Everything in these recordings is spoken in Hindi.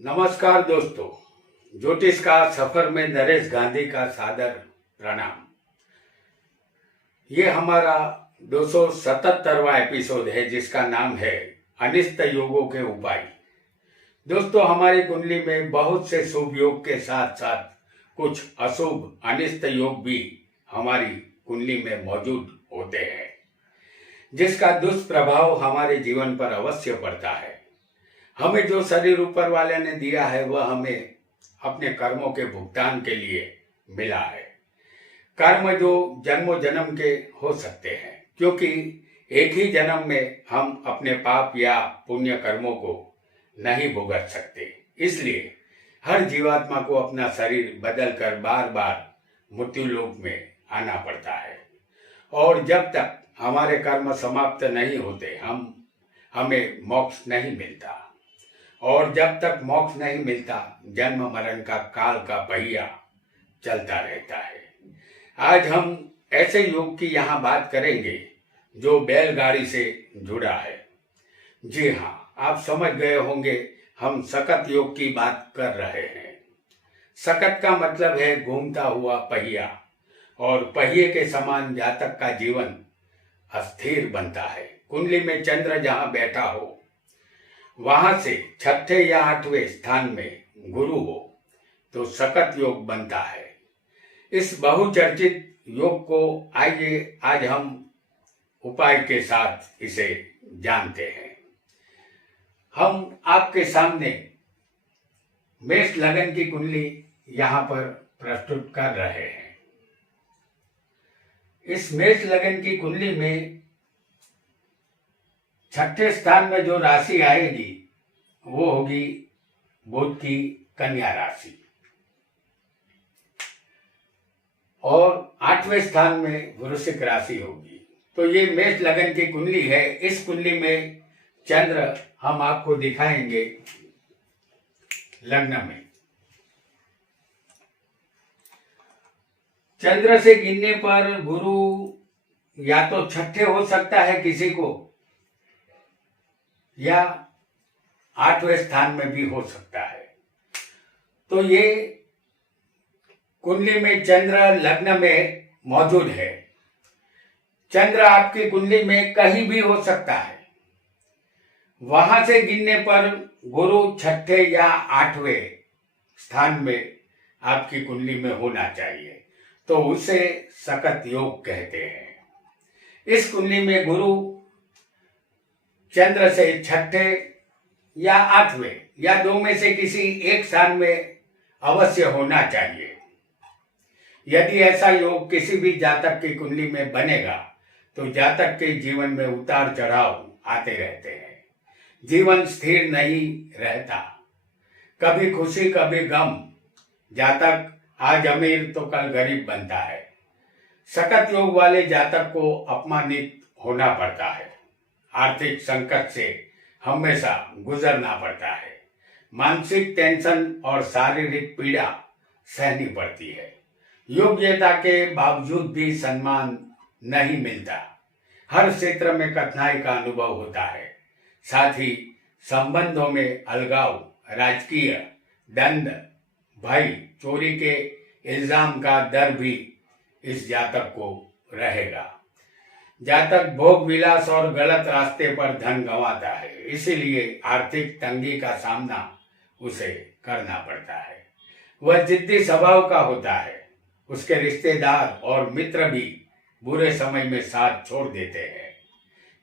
नमस्कार दोस्तों, ज्योतिष का सफर में नरेश गांधी का सादर प्रणाम। ये हमारा 277वां एपिसोड है जिसका नाम है अनिष्ट योगों के उपाय। दोस्तों, हमारी कुंडली में बहुत से शुभ योग के साथ साथ कुछ अशुभ अनिष्ट योग भी हमारी कुंडली में मौजूद होते हैं, जिसका दुष्प्रभाव हमारे जीवन पर अवश्य पड़ता है। हमें जो शरीर ऊपर वाले ने दिया है वह हमें अपने कर्मों के भुगतान के लिए मिला है। कर्म जो जन्मों जन्म के हो सकते हैं, क्योंकि एक ही जन्म में हम अपने पाप या पुण्य कर्मों को नहीं भुगत सकते। इसलिए हर जीवात्मा को अपना शरीर बदलकर बार बार मृत्यु लोक में आना पड़ता है, और जब तक हमारे कर्म समाप्त नहीं होते हमें मोक्ष नहीं मिलता। और जब तक मोक्ष नहीं मिलता, जन्म मरण का काल का पहिया चलता रहता है। आज हम ऐसे योग की यहाँ बात करेंगे जो बैलगाड़ी से जुड़ा है। जी हाँ, आप समझ गए होंगे, हम सकत योग की बात कर रहे हैं। सकत का मतलब है घूमता हुआ पहिया, और पहिए के समान जातक का जीवन अस्थिर बनता है। कुंडली में चंद्र जहाँ बैठा हो, वहां से छठे या आठवें स्थान में गुरु हो तो सकत योग बनता है। इस बहुचर्चित योग को आइए आज हम उपाय के साथ इसे जानते हैं। हम आपके सामने मेष लगन की कुंडली यहाँ पर प्रस्तुत कर रहे हैं। इस मेष लगन की कुंडली में छठे स्थान में जो राशि आएगी वो होगी बुध की कन्या राशि, और आठवें स्थान में वृश्चिक राशि होगी। तो ये मेष लगन की कुंडली है। इस कुंडली में चंद्र हम आपको दिखाएंगे लग्न में। चंद्र से गिनने पर गुरु या तो छठे हो सकता है किसी को, या आठवें स्थान में भी हो सकता है। तो ये कुंडली में चंद्र लग्न में मौजूद है। चंद्र आपकी कुंडली में कहीं भी हो सकता है। वहां से गिनने पर गुरु छठे या आठवें स्थान में आपकी कुंडली में होना चाहिए, तो उसे सकत योग कहते हैं। इस कुंडली में गुरु चंद्र से छठे या आठवें या दो में से किसी एक स्थान में अवश्य होना चाहिए। यदि ऐसा योग किसी भी जातक की कुंडली में बनेगा तो जातक के जीवन में उतार चढ़ाव आते रहते हैं। जीवन स्थिर नहीं रहता, कभी खुशी कभी गम। जातक आज अमीर तो कल गरीब बनता है। सकत योग वाले जातक को अपमानित होना पड़ता है, आर्थिक संकट से हमेशा गुजरना पड़ता है, मानसिक टेंशन और शारीरिक पीड़ा सहनी पड़ती है। योग्यता के बावजूद भी सम्मान नहीं मिलता। हर क्षेत्र में कठिनाई का अनुभव होता है। साथ ही संबंधों में अलगाव, राजकीय दंड, भय, चोरी के इल्जाम का डर भी इस जातक को रहेगा। जातक भोग विलास और गलत रास्ते पर धन गंवाता है, इसीलिए आर्थिक तंगी का सामना उसे करना पड़ता है। वह जिद्दी स्वभाव का होता है। उसके रिश्तेदार और मित्र भी बुरे समय में साथ छोड़ देते हैं।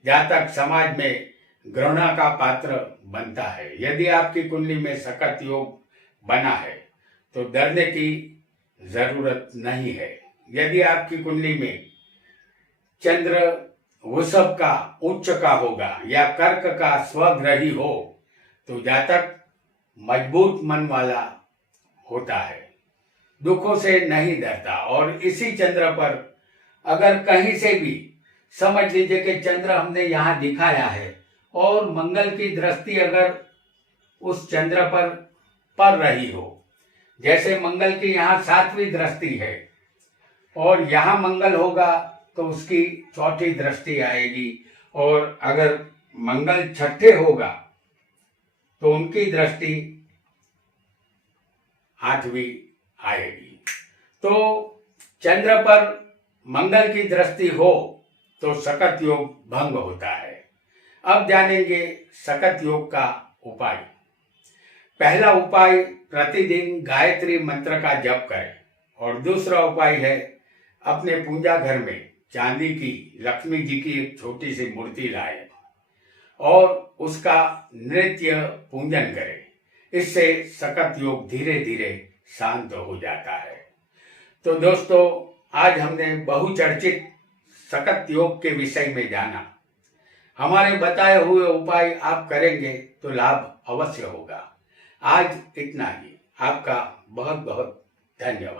जातक समाज में घृणा का पात्र बनता है। यदि आपकी कुंडली में सकत योग बना है तो डरने की जरूरत नहीं है। यदि आपकी कुंडली में चंद्र वृषभ का उच्च का होगा या कर्क का स्वग्रही हो तो जातक मजबूत मन वाला होता है, दुखों से नहीं डरता। और इसी चंद्र पर अगर कहीं से भी समझ लीजिए कि चंद्र हमने यहाँ दिखाया है और मंगल की दृष्टि अगर उस चंद्र पर पड़ रही हो, जैसे मंगल की यहाँ 7वीं दृष्टि है और यहाँ मंगल होगा तो उसकी 4थी दृष्टि आएगी, और अगर मंगल छठे होगा तो उनकी दृष्टि 8वीं आएगी। तो चंद्र पर मंगल की दृष्टि हो तो सकत योग भंग होता है। अब जानेंगे सकत योग का उपाय। पहला उपाय, प्रतिदिन गायत्री मंत्र का जप करें। और दूसरा उपाय है, अपने पूजा घर में चांदी की लक्ष्मी जी की एक छोटी सी मूर्ति लाएं और उसका नृत्य पूजन करें। इससे सकत योग धीरे धीरे शांत हो जाता है। तो दोस्तों, आज हमने बहुचर्चित सकत योग के विषय में जाना। हमारे बताए हुए उपाय आप करेंगे तो लाभ अवश्य होगा। आज इतना ही। आपका बहुत बहुत धन्यवाद।